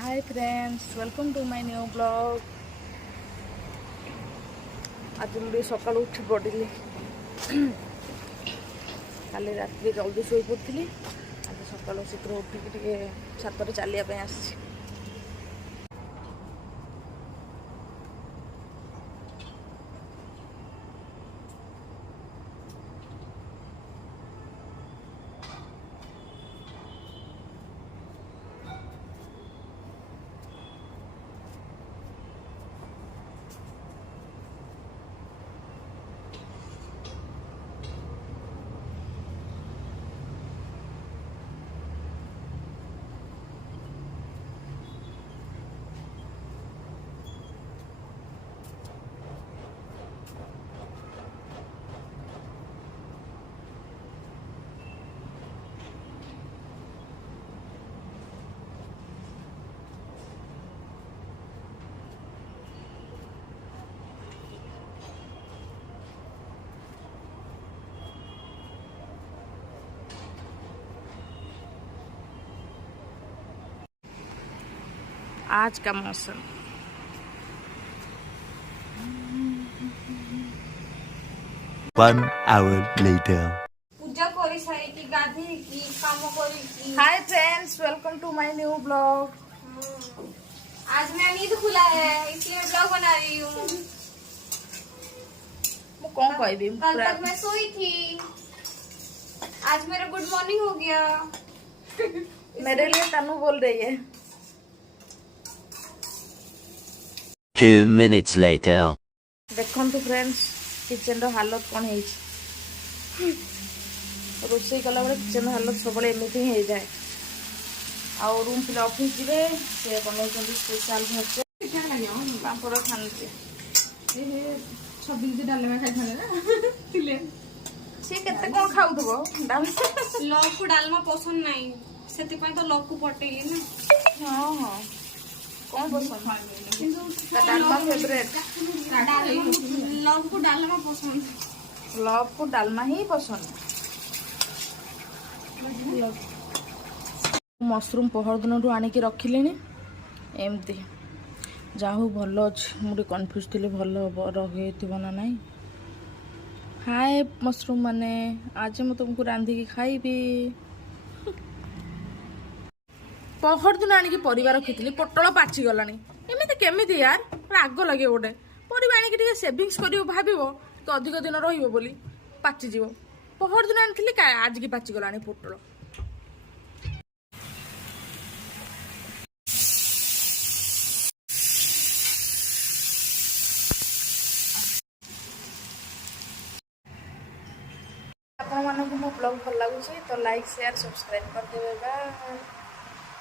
Hi friends, welcome to my new blog. आज मुझे सका उठी पड़ी काली रात जल्दी शोई पड़ी। आज सका शीघ्र उठिक छात चलिया आसी। आज का मौसम One hour later. पूजा करी सारी की गाधी की काम करी की। Hi friends, welcome to my new blog. आज मेरा नींद खुला है इसलिए ब्लॉग बना रही हूँ। कौन कह कल तक मैं सोई थी, आज मेरा गुड मॉर्निंग हो गया। मेरे लिए तनु बोल रही है। 2 minutes later. देखो फ्रेंड्स, किचन हालत कौन है। रोषे कला बेले किचन हालत सब एमती ही जाए। आउ रूम पिला ऑफिस जीवे से बनाऊँ स्पेशल भरते पापड़ खाते। 26 डालमा खाई सी केते कौन खाऊ लव को डालमा पसंद नहीं से तो लव को पटेली ना। हाँ हाँ, कौन पसंद डालमा फेवरेट। लव को डालमा पसंद। लव को डालमा ही पसंद। मशरूम पहर दिन आनिक रखिले एमती जाहू भल अच्छे। मुझे कन्फ्यूज थी भल रही ना नाई। हाय मशरूम माने, आज मैं तुमको रांधिकी खाइबी। पहर दिन आनिक परिवा रखी पोटल पाची गलानी। एमती केमी यार, राग लगे गोटे परिवा आनिक सेविंग्स कर भाव तो अधिक दिन रही पाचिज। पहर दिन आनी आज की पाची गलानी पोटल। आपण मानक मो ब्लॉग भल लगुच तो लाइक शेयर सब्सक्राइब कर देबे। बाय।